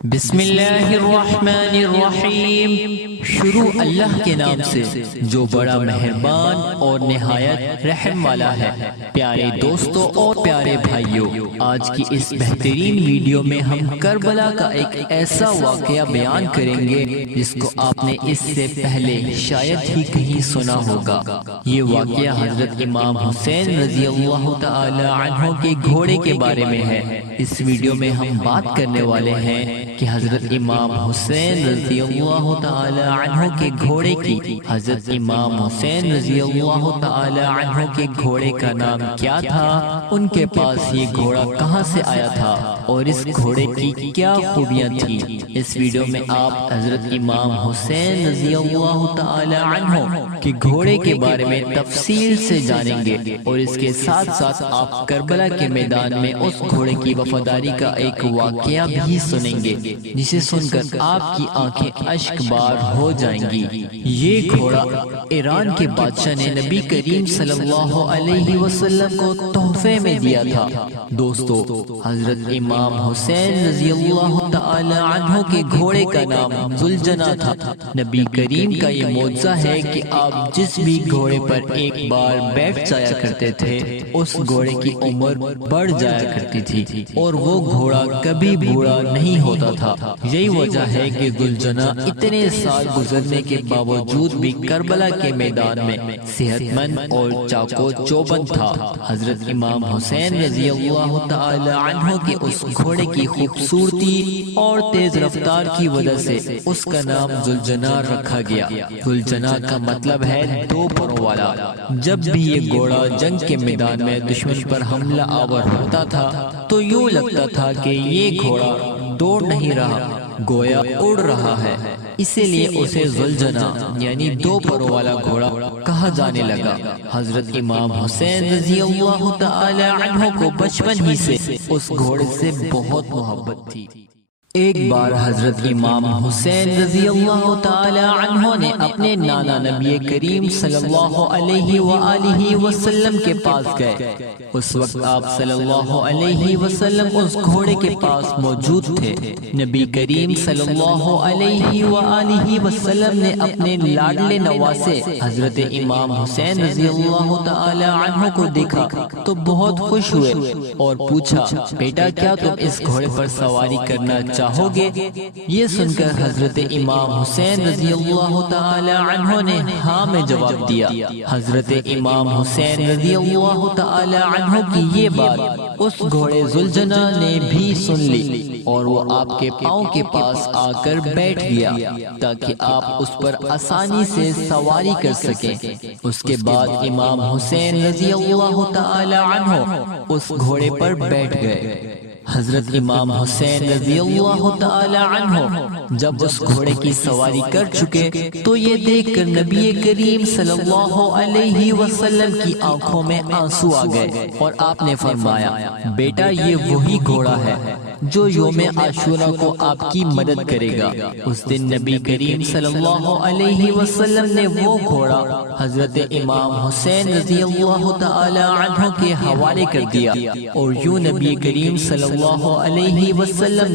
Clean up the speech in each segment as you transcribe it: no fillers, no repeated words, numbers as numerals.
بسم اللہ الرحمن الرحیم۔ شروع اللہ کے نام سے جو بڑا مہربان اور نہایت رحم والا ہے۔ پیارے دوستوں اور پیارے بھائیوں، آج کی اس بہترین ویڈیو میں ہم کربلا کا ایک ایسا واقعہ بیان کریں گے جس کو آپ نے اس سے پہلے شاید ہی کہیں سنا ہوگا۔ یہ واقعہ حضرت امام حسین رضی اللہ تعالی عنہ کے گھوڑے کے بارے میں ہے۔ اس ویڈیو میں ہم بات کرنے والے ہیں کہ حضرت امام حسین رضی اللہ تعالی عنہ کے گھوڑے کی، حضرت امام حسین رضی اللہ تعالی عنہ کے گھوڑے کا نام کیا تھا، ان کے پاس یہ گھوڑا کہاں سے آیا تھا اور اس گھوڑے کی کیا خوبیاں تھیں۔ اس ویڈیو میں آپ حضرت امام حسین رضی اللہ تعالی عنہ کے گھوڑے کے بارے میں تفصیل سے جانیں گے اور اس کے ساتھ ساتھ آپ کربلا کے میدان میں اس گھوڑے کی وفاداری کا ایک واقعہ بھی سنیں گے جسے سن کر آپ کی آنکھیں اشک بار ہو جائیں گی۔ یہ گھوڑا ایران کے بادشاہ نے نبی کریم صلی اللہ علیہ وسلم کو تحفے میں دیا تھا۔ دوستو، حضرت امام حسین رضی اللہ تعالی عنہ کے گھوڑے کا نام ذوالجناح تھا۔ نبی کریم کا یہ معجزہ ہے کہ آپ جس بھی گھوڑے پر ایک بار بیٹھ جایا کرتے تھے اس گھوڑے کی عمر بڑھ جایا کرتی تھی اور وہ گھوڑا کبھی بوڑھا نہیں ہوتا تھا۔ یہی وجہ ہے کہ ذوالجناح اتنے سال گزرنے کے باوجود بھی کربلا کے میدان میں صحت مند اور چاقو چوبند تھا۔ حضرت امام حسین رضی اللہ تعالی عنہ کے اس گھوڑے کی خوبصورتی اور تیز رفتار کی وجہ سے اس کا نام ذوالجناح رکھا گیا۔ ذوالجناح کا مطلب ہے دو پروں والا۔ جب بھی یہ گھوڑا جنگ کے میدان میں دشمن پر حملہ آور ہوتا تھا تو یوں لگتا تھا کہ یہ گھوڑا دوڑ نہیں رہا، گویا اڑ رہا ہے، اسی لیے اسے ذوالجناح یعنی دو پروں والا گھوڑا کہا جانے لگا۔ حضرت امام حسین رضی اللہ تعالی عنہ کو بچپن ہی سے اس گھوڑے سے بہت محبت تھی۔ ایک بار حضرت امام حسین رضی اللہ تعالی عنہ نے اپنے نانا نبی کریم صلی اللہ علیہ وآلہ وسلم کے پاس گئے۔ اس وقت آپ صلی اللہ علیہ وسلم اس گھوڑے کے پاس موجود تھے۔ نبی کریم صلی اللہ علیہ وآلہ وسلم نے اپنے لاڈلے نواسے حضرت امام حسین رضی اللہ تعالی عنہ کو دیکھا تو بہت خوش ہوئے اور پوچھا، بیٹا کیا تم اس گھوڑے پر سواری کرنا چاہو گے؟ یہ سن کر حضرت امام حسین رضی اللہ تعالی عنہ نے ہاں میں جواب دیا۔ حضرت امام حسین رضی اللہ تعالی عنہ کی یہ بات اس گھوڑے ذوالجناح نے بھی سن لی اور وہ آپ کے پاؤں کے پاس آ کر بیٹھ گیا تاکہ آپ اس پر آسانی سے سواری کر سکیں۔ اس کے بعد امام حسین رضی اللہ تعالی عنہ اس گھوڑے پر بیٹھ گئے۔ حضرت امام حسین رضی اللہ تعالی عنہ جب اس گھوڑے کی سواری کر چکے تو یہ دیکھ کر نبی کریم صلی اللہ علیہ وسلم کی آنکھوں میں آنسو آ گئے اور آپ نے فرمایا، بیٹا یہ وہی گھوڑا ہے جو یوم عاشوراء کو آپ کی مدد کرے گا۔ اس دن نبی کریم صلی اللہ علیہ وسلم نے وہ گھوڑا حضرت امام حسین رضی اللہ تعالی عنہ کے حوالے کر دیا اور یوں نبی کریم صلی اللہ علیہ وسلم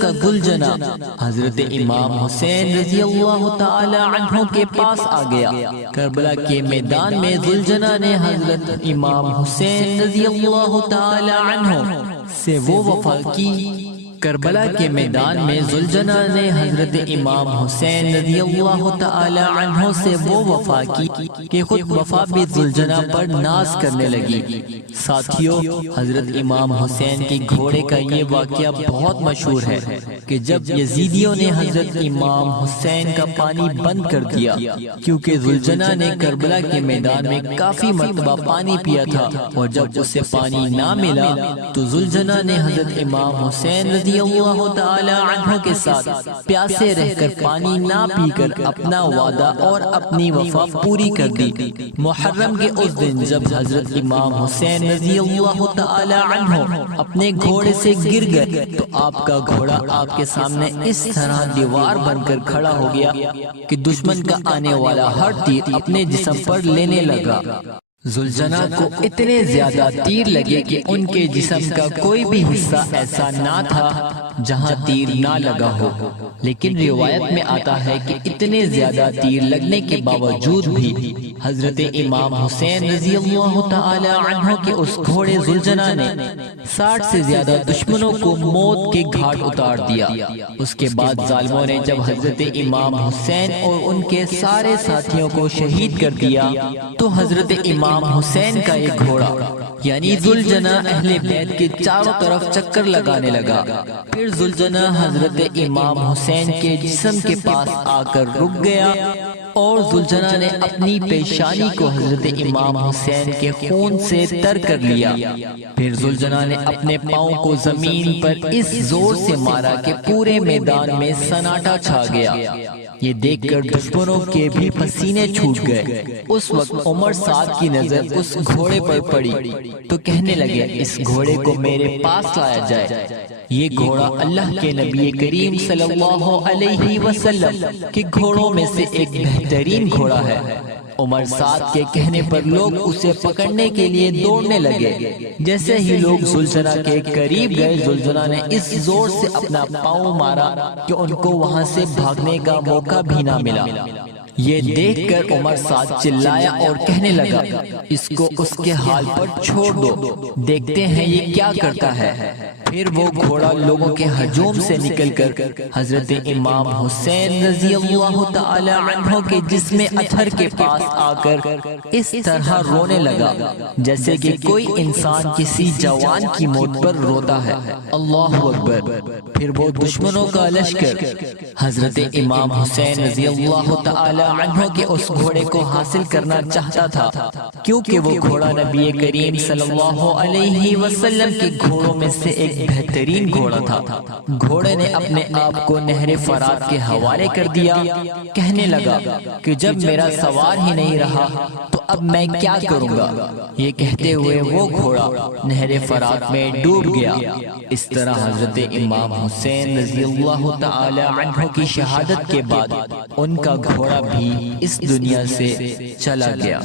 کا ذوالجناح حضرت امام حسین رضی اللہ تعالی عنہ کے پاس آ گیا۔ کربلا کے میدان میں ذوالجناح نے حضرت امام حسین رضی اللہ تعالی عنہ سے وہ وفا کی۔ کربلا کے میدان میں ذوالجناح نے حضرت امام حسین رضی اللہ تعالی عنہ سے وہ وفا کی کہ خود وفا بھی ذوالجناح پر ناز کرنے لگی۔ ساتھیوں، حضرت امام حسین کی گھوڑے کا یہ واقعہ بہت مشہور ہے کہ جب یزیدیوں نے حضرت امام حسین کا پانی بند کر دیا کیونکہ ذوالجناح نے کربلا کے میدان میں کافی مرتبہ پانی پیا تھا اور جب اسے پانی نہ ملا تو ذوالجناح نے حضرت امام حسین رضی اللہ تعالی عنہ کے ساتھ پیاسے رہ کر پانی نہ پی کر اپنا وعدہ اور اپنی وفا پوری کر دی۔ محرم کے اس دن جب حضرت امام حسین رضی اللہ تعالی عنہ اپنے گھوڑے سے گر گئے تو آپ کا گھوڑا آپ کے سامنے اس طرح دیوار بن کر کھڑا ہو گیا کہ دشمن کا آنے والا ہر تیر اپنے جسم پر لینے لگا۔ زلجنا کو اتنے زیادہ تیر لگے کہ ان کے جسم کا کوئی بھی حصہ ایسا نہ تھا جہاں تیر نہ لگا ہو، لیکن روایت میں آتا ہے کہ اتنے زیادہ تیر لگنے کے باوجود بھی حضرت امام حسین رضی اللہ تعالی عنہ کے اس گھوڑے زلجنا نے 60 سے زیادہ دشمنوں کو موت کے گھاٹ اتار دیا۔ اس کے بعد ظالموں نے جب حضرت امام حسین اور ان کے سارے ساتھیوں کو شہید کر دیا تو حضرت امام حسین کا ایک گھوڑا یعنی زلجنا اہل بیت کے چاروں طرف چکر لگانے لگا۔ پھر زلجنا حضرت امام حسین کے جسم کے پاس آ کر رک گیا اور زلجنا نے اپنی پیشانی کو حضرت امام حسین کے خون سے تر کر لیا۔ پھر زلجنا نے اپنے پاؤں کو زمین پر اس زور سے مارا کہ پورے میدان میں سناٹا چھا گیا۔ یہ دیکھ کر دشمنوں کے بھی پسینے چھوٹ گئے۔ اس وقت عمر سعد کی نظر اس گھوڑے پر پڑی تو کہنے لگے اس گھوڑے کو میرے پاس لایا جائے۔ یہ گھوڑا اللہ کے نبی کریم صلی اللہ علیہ وسلم کے گھوڑوں میں سے ایک بہترین گھوڑا ہے۔ عمر سعد کے کہنے پر لوگ اسے پکڑنے کے لیے دوڑنے لگے۔ جیسے ہی لوگ زلجنا کے قریب گئے، زلجنا نے اس زور سے اپنا پاؤں مارا کہ ان کو وہاں سے بھاگنے کا موقع بھی نہ ملا۔ یہ دیکھ کر عمر سعد چلایا اور کہنے لگا اس کو اس کے حال پر چھوڑ دو، دیکھتے ہیں یہ کیا کرتا ہے۔ پھر وہ گھوڑا لوگوں کے ہجوم سے نکل کر حضرت امام حسین رضی اللہ تعالی عنہ کے جسم اطہر کے پاس آ کر اس طرح رونے لگا جیسے کہ کوئی انسان کسی جوان کی موت پر روتا ہے۔ اللہ اکبر۔ پھر وہ دشمنوں کا لشکر حضرت امام حسین رضی اللہ تعالی عنہ کے اس گھوڑے کو حاصل کرنا چاہتا تھا، کیونکہ وہ گھوڑا نبی کریم صلی اللہ علیہ وسلم کے گھوڑوں میں سے ایک بہترین گھوڑا تھا۔ گھوڑے نے اپنے آپ کو نہر فرات کے حوالے کر دیا، کہنے لگا کہ جب میرا سوار ہی نہیں رہا تو اب میں کیا کروں گا۔ یہ کہتے ہوئے وہ گھوڑا نہر فرات میں ڈوب گیا۔ اس طرح حضرت امام حسین رضی اللہ تعالی عنہ کی شہادت کے بعد ان کا گھوڑا بھی اس دنیا سے چلا گیا۔